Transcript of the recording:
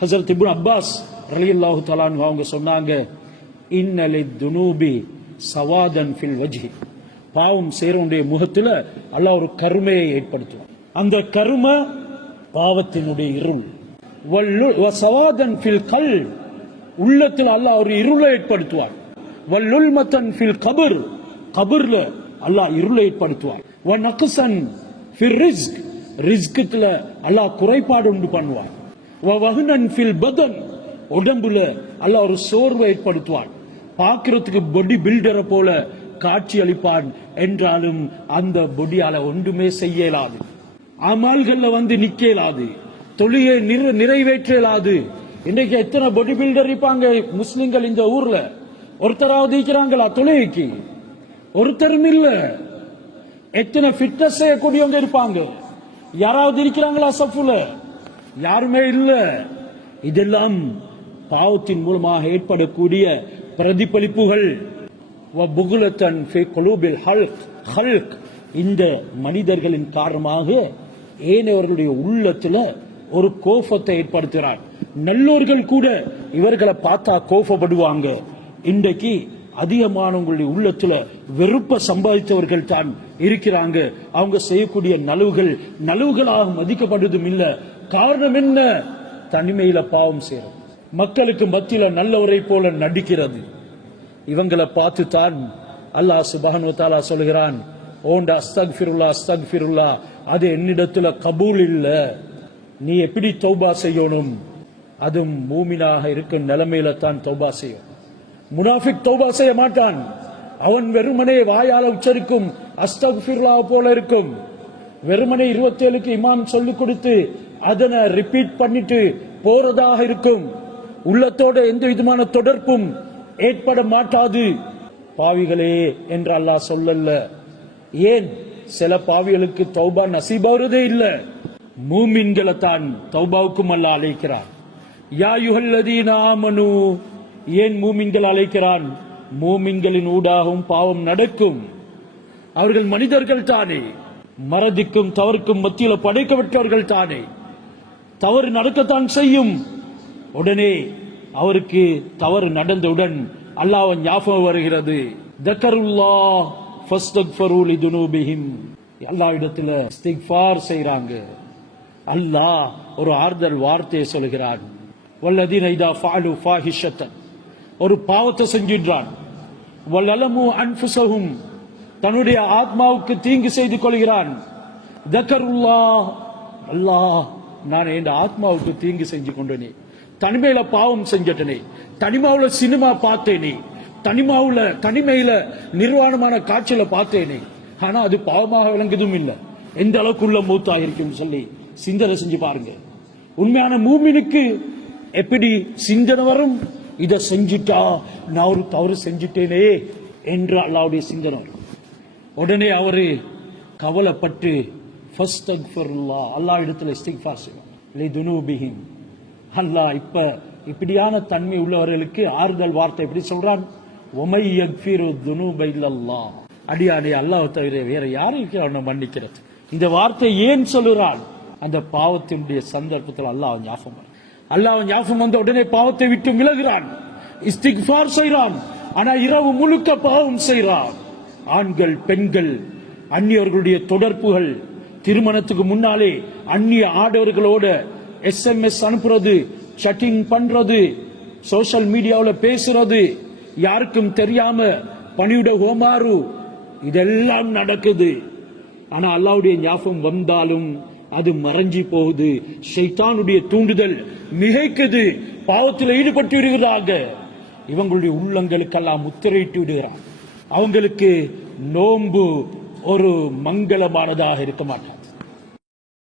ஹஸரத் இப்னு Abbas ரலியல்லாஹு தஆலா அன்ஹு அவங்க சொன்னாங்க, இன்னலித் துனூபி சவாதன் ஃபில் வஜ்ஹி, பாவம் செய்றவனுடைய முகத்துல அல்லாஹ் ஒரு கருமையை ஏற்படுத்துவான். அந்த கருமை பாவத்தினுடைய இருள். சவாதன் ஃபில் கல், உள்ளத்தில் அல்லாஹ் ஒரு இருளை ஏற்படுத்துவான். வல்லுல்மத்தன் ஃபில் கபர், கபர்ல அல்லாஹ் இருளை ஏற்படுத்துவான். வநக்ஸன் ஃபில் ரிஸ்க், ரிஸ்குல அல்லாஹ் குறைபாடு உண்டு பண்ணுவான். வஹ்னன் ஃபில் பதன், உடம்புல அல்லாஹ் ஒரு சோர்வை ஏற்படுத்துவான். பார்க்கிறதுக்கு பொடி பில்டரை போல காட்சி அளிப்பான், என்றாலும் அந்த பொடியால ஒன்றுமே செய்ய இயலாது. அமல்கள்ல நிக்க இயலாது, தொழிலை நிறைவேற்ற இயலாது. இன்றைக்கு எத்தனை பொடி பில்டர் இருப்பாங்க முஸ்லிம்கள் இந்த ஊர்ல? ஒருத்தராவது இருக்கிறாங்களா தொழிலுக்கு? ஒருத்தரும் இல்ல. எத்தனை ஃபிட்னஸ் செய்யக்கூடியவங்க இருப்பாங்க? யாராவது இருக்கிறாங்களா சஃபுல? யாருமே இல்ல. இதெல்லாம் பாவத்தின் மூலமாக ஏற்படக்கூடிய பிரதிபலிப்புகள். இந்த மனிதர்களின் காரணமாக ஏனையவர்களுடைய உள்ளத்துல ஒரு கோபத்தை ஏற்படுத்துகிறார். நல்லோர்கள் கூட இவர்களை பார்த்தா கோபப்படுவாங்க. இன்றைக்கு அதிகமானவங்களுடைய உள்ளத்துல வெறுப்ப சம்பாதித்தவர்கள் தான் இருக்கிறாங்க. அவங்க செய்யக்கூடிய நலவுகளாக மதிக்கப்படுவதும் இல்ல. காரணம் என்ன? தனிமையில பாவம் செய்யறது, மக்களுக்கு மத்தியில நல்லவரை போல நடிக்கிறது. இவங்களை பார்த்து தான் அல்லாஹ் சுப்ஹானஹு வ தஆலா சொல்கிறான், ஓண்ட அஸ்தக்ஃபிருல்லாஹ் அஸ்தக்ஃபிருல்லாஹ், அது என்னிடத்துல கபூல் இல்ல. நீ எப்படி தௌபா செய்யணும்? அதுவும் மூமினாக இருக்கும் நிலைமையில தான் தௌபா செய்யும். முனாஃபிக் தௌபா செய்ய மாட்டான். அவன் வெறுமனே வாயால உச்சரிக்கும் அஸ்தக்ஃபிருல்லாஹ் போல இருக்கும். வெறுமனே 27க்கு இமாம் சொல்லிக் கொடுத்து அதனை ரிப்பீட் பண்ணிட்டு போறதாக இருக்கும். உள்ளத்தோட எந்த விதமான தொடர்பும் ஏற்பட மாட்டாது. பாவிகளே என்று அல்லாஹ் சொல்லல. ஏன்? சில பாவிகளுக்கு தௌபா நசீபாவதே இல்ல. மூமின்களை தான் தௌபாவுக்கும் அல்லாஹ் அழைக்கிறான். யா அய்யுஹல்லதீன ஆமனு, ஏன் மூமின்கள் அழைக்கிறான்? மூமின்களின் ஊடாகவும் பாவம் நடக்கும். அவர்கள் மனிதர்கள் தானே, மறதிக்கும் தவறுக்கும் மத்தியில படைக்கப்பட்டவர்கள் தானே. தவறு நடக்கத்தான் செய்யும். உடனே அவருக்கு தவறு நடந்தவுடன் அல்லாஹ் ஞாபகம் வருகிறது. தக்கருல்லாஹ் ஃபஸ்தக்ஃபரு லிதுனூபிஹிம், அல்லாஹ்விடத்துல இஸ்திக்ஃபார் செய்றாங்க. அல்லாஹ் ஒரு ஆறுதல் வார்த்தையை சொல்கிறான். வல்லதீன இதா ஃபஅலு ஃபாஹிஷத்தன், ஒரு பாவத்தை செஞ்சின்றான். வலலமு அன்ஃபுஸஹும், தன்னுடைய ஆத்மாவுக்கு தீங்கு செய்து கொள்கிறான். தக்கருல்லாஹ், அல்லாஹ் நான் என் ஆத்மாவுக்கு தீங்கு செஞ்சு கொண்டனே, தனிமையில பாவம் செஞ்சிட்டனே, தனிமாவுல சினிமா பார்த்தேனே, தனிமையில நிர்வாணமான காட்சியில பார்த்தேனே, ஆனா அது பாவமாக விளங்குதும் இல்ல. எந்த அளவுக்கு உள்ள மூத்தாக இருக்கும் சொல்லி சிந்தனை செஞ்சு பாருங்க. உண்மையான மூமினுக்கு எப்படி சிந்தனை வரும்? இதை செஞ்சுட்டா நான் ஒரு தவறு செஞ்சுட்டேனே என்று அல்லாஹ்வுடைய சிந்தனை வரும். உடனே அவரு கவலைப்பட்டு அல்லாஹ் இடத்துல இஸ்திக்ஃபார் செய்வார். அல்லாஹ் இப்படியான தன்மை உள்ளவர்களுக்கு ஆறுதல் வார்த்தை எப்படி சொல்றான்? அடியானே, அல்லாஹ் தவிர வேற யாருக்கு அவனை மன்னிக்கிறது? இந்த வார்த்தை ஏன் சொல்லுறான்? அந்த பாவத்தினுடைய சந்தர்ப்பத்தில் அல்லாஹ் ஞாபகம் வந்த உடனே பாவத்தை விட்டு விலகுறான், இஸ்திக்ஃபார் செய்றான். ஆனா இரவு முழுக்க பாவம் செய்றான். ஆண்கள், பெண்கள், அந்நியர்களுடைய தொடர்புகள், திருமணத்துக்கு முன்னாலே அந்நிய ஆடவர்களோட SMS அனுப்புறது, சட்டிங் பண்றது, சோசியல் மீடியாவில் பேசுறது, யாருக்கும் தெரியாம பணிவிட ஹோமாரு, இதெல்லாம் நடக்குது. ஆனா அல்லாஹ்வுடைய ஞாபகம் வந்தாலும் அது மறைஞ்சி போகுது. ஷைத்தானுடைய தூண்டுதல் மிகைக்குது. பாவத்தில் ஈடுபட்டு விடுகிறாங்க. இவங்களுடைய உள்ளங்களுக்கெல்லாம் முத்திரையிட்டு விடுகிறான். அவங்களுக்கு நோன்பு ஒரு மங்களமானதாக இருக்க மாட்டான்.